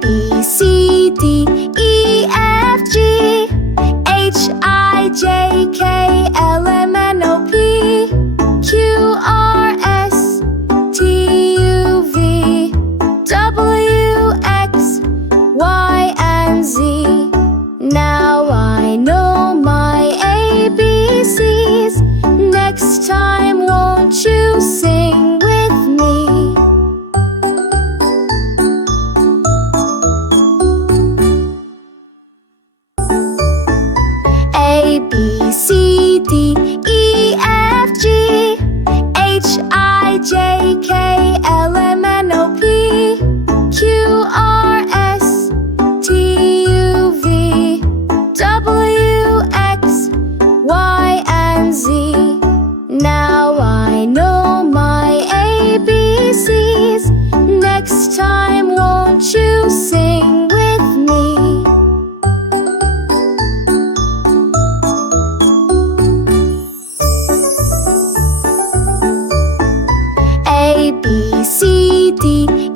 B, C, D, E, F, G, H, I, J, K, L, M, N, O, P, Q, R, S, T, U, V, W, X, Y, and Z. Now I know my ABCs. Next time, won't you sing with me? A, B, C, D, E, F, G, H, I, J, K, L, M, N, O, P, Q, R, S, T, U, V, W, X, Y, and Z. Now I know my ABCs. Next time, won't you sing with me? A, B, C, D,